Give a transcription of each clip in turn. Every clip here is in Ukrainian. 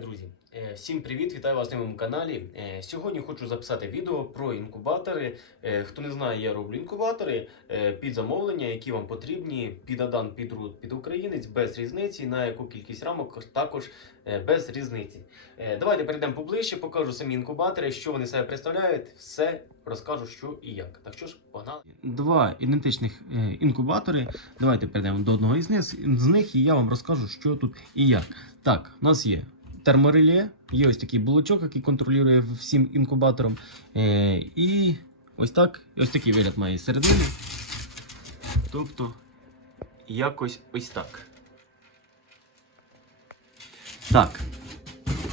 Друзі, е, всім привіт! Вітаю вас на моєму каналі. Е, Сьогодні хочу записати відео про інкубатори. Е, Хто не знає, я роблю інкубатори під замовлення, які вам потрібні під Адан, під Рут, під Українець, без різниці, на яку кількість рамок також без різниці. Давайте перейдемо поближче, покажу самі інкубатори, що вони себе представляють, все розкажу, що і як. Так що ж, погнали. Два ідентичних інкубатори. Давайте перейдемо до одного із них, з них і я вам розкажу, що тут і як. Так, у нас є термореле, є ось такий блочок, який контролює всім інкубатором. Е, і ось так, ось такий вигляд має середини. Тобто, якось ось так. Так.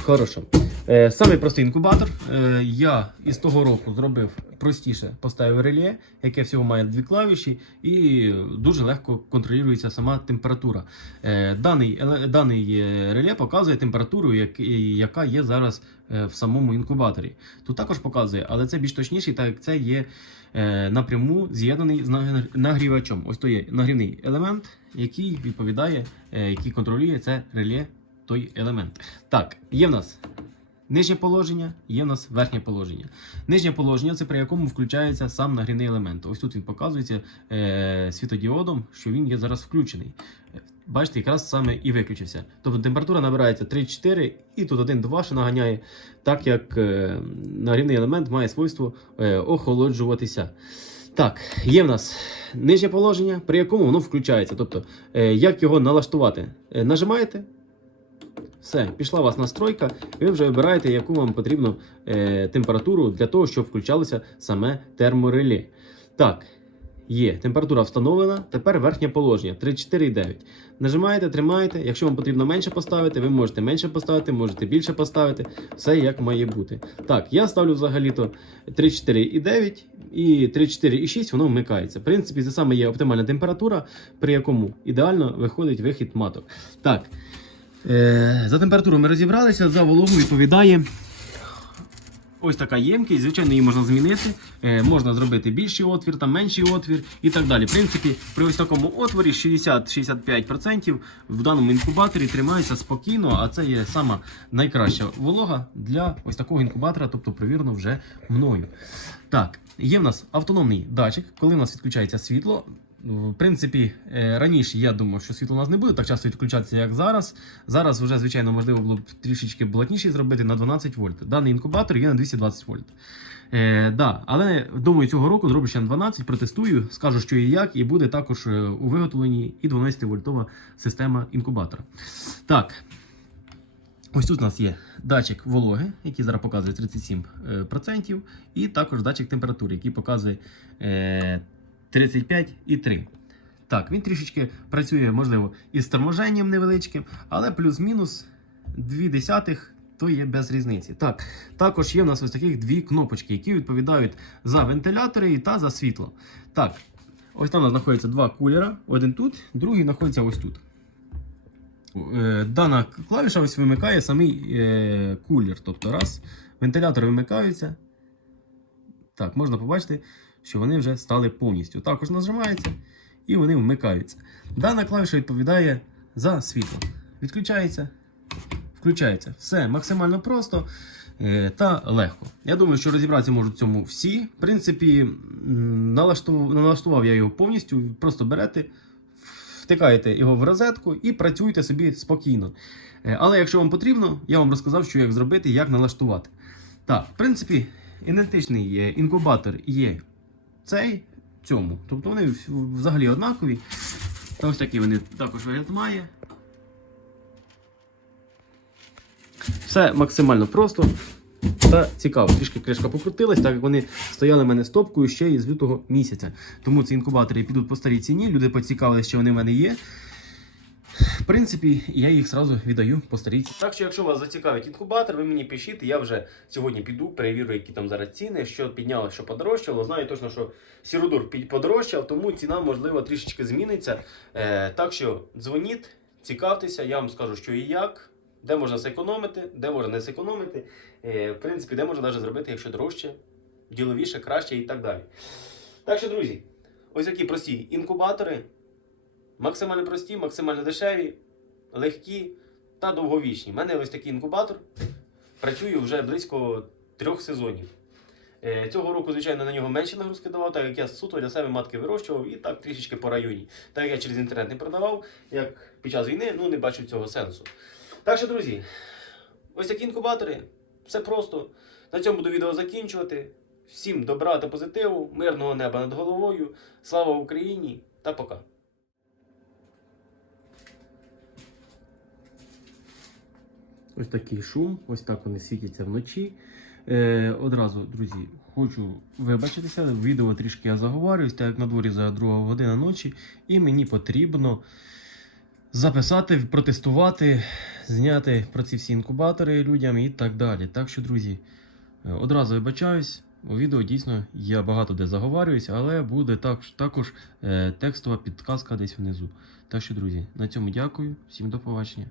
Хорошо. Е, Самий простий інкубатор. Е, я із того року зробив простіше, поставив реле, яке всього має дві клавіші, і дуже легко контролюється сама температура. Е, Даний, даний реле показує температуру, як- яка є зараз в самому інкубаторі. Тут також показує, але це більш точніше, так як це є напряму з'єднаний з нагрівачом. Ось то є нагрівний елемент, який відповідає, який контролює це реле той елемент. Так, є в нас нижнє положення, є в нас верхнє положення. Нижнє положення це при якому включається сам нагрівний елемент. Ось тут він показується е, світодіодом, що він є зараз включений. Е, Бачите, якраз саме і виключився. Тобто температура набирається 3-4 і тут 1-2 ще наганяє, так як е, нагрівний елемент має свойство е, охолоджуватися. Так, є в нас нижнє положення, при якому воно включається. Тобто, е, як його налаштувати? Е, нажимаєте, все, пішла у вас настройка, ви вже вибираєте, яку вам потрібно е, температуру для того, щоб включалося саме термореле. Так, є. Температура встановлена. Тепер верхнє положення 3,4,9. Нажимаєте, тримаєте. Якщо вам потрібно менше поставити, ви можете менше поставити, можете більше поставити. Все як має бути. Так, я ставлю взагалі-то 3,4,9 і 3,4,6 воно вмикається. В принципі, це саме є оптимальна температура, при якому ідеально виходить вихід маток. Так. Е, За температуру ми розібралися, за вологу відповідає ось така ємкість. Звичайно, її можна змінити. Е, Можна зробити більший отвір, там менший отвір і так далі. В принципі, при ось такому отворі 60-65% в даному інкубаторі тримається спокійно, а це є сама найкраща волога для ось такого інкубатора, тобто провірено вже мною. Так, є в нас автономний датчик, коли в нас відключається світло. В принципі, е, раніше я думав, що світло у нас не буде так часто відключатися, як зараз. Зараз вже, звичайно, можливо було б трішечки блатніше зробити на 12 вольт. Даний інкубатор є на 220 вольт. Е, да, але думаю, цього року зроблю ще на 12, протестую, скажу, що і як, і буде також е, у виготовленні і 12-вольтова система інкубатора. Так. Ось тут у нас є датчик вологи, який зараз показує 37%, і також датчик температури, який показує е, 35,3. Так, він трішечки працює, можливо, із торможенням невеличким, але плюс-мінус 2 десятих то є без різниці. Так, також є в нас ось таких дві кнопочки, які відповідають за вентилятори та за світло. Так, ось там у знаходяться два кулера. Один тут, другий знаходиться ось тут. Е, Дана клавіша ось вимикає самий е, кулер. Тобто, раз, вентилятори вимикаються. Так, можна побачити, що вони вже стали повністю. Також нажимається і вони вмикаються. Дана клавіша відповідає за світло. Відключається, включається. Все максимально просто е, та легко. Я думаю, що розібратися можуть цьому всі. В принципі, налаштував, налаштував я його повністю. Просто берете, втикаєте його в розетку і працюєте собі спокійно. Е, Але якщо вам потрібно, я вам розказав, що як зробити, як налаштувати. Так, в принципі, ідентичний інкубатор є цей цьому. Тобто вони взагалі однакові. Та ось такі вони також вигляд має. Все максимально просто та цікаво. Трішки кришка покрутилась, так як вони стояли в мене стопкою ще із лютого місяця. Тому ці інкубатори підуть по старій ціні. Люди поцікавилися, що вони в мене є. В принципі, я їх зразу віддаю по старій. Так що, якщо вас зацікавить інкубатор, ви мені пишіть. Я вже сьогодні піду, перевірю, які там зараз ціни, що підняло, що подорожчало. Знаю точно, що сіродур подорожчав, тому ціна, можливо, трішечки зміниться. Е, так що дзвоніть, цікавтеся, я вам скажу, що і як. Де можна зекономити, де можна не зекономити. Е, в принципі, де можна навіть зробити, якщо дорожче, діловіше, краще і так далі. Так що, друзі, ось такі прості інкубатори. Максимально прості, максимально дешеві, легкі. та довговічні. У мене ось такий інкубатор. Працюю вже близько трьох сезонів. Е, Цього року, звичайно, на нього менше нагрузки давав, так як я суто для себе матки вирощував і так трішечки по районі. Так як я через інтернет не продавав, як під час війни, ну не бачив цього сенсу. Так що, друзі, ось такі інкубатори, все просто. На цьому буду відео закінчувати. Всім добра та позитиву, мирного неба над головою. Слава Україні та пока. Ось такий шум, ось так вони світяться вночі. Е, одразу, друзі, хочу вибачитися. Відео трішки я заговорююсь, так як на дворі зараз друга година ночі, і мені потрібно записати, протестувати, зняти про ці всі інкубатори людям і так далі. Так що, друзі, е, одразу вибачаюсь. У відео дійсно я багато де заговарююсь, але буде так, також е, текстова підказка десь внизу. Так що, друзі, на цьому дякую. Всім до побачення.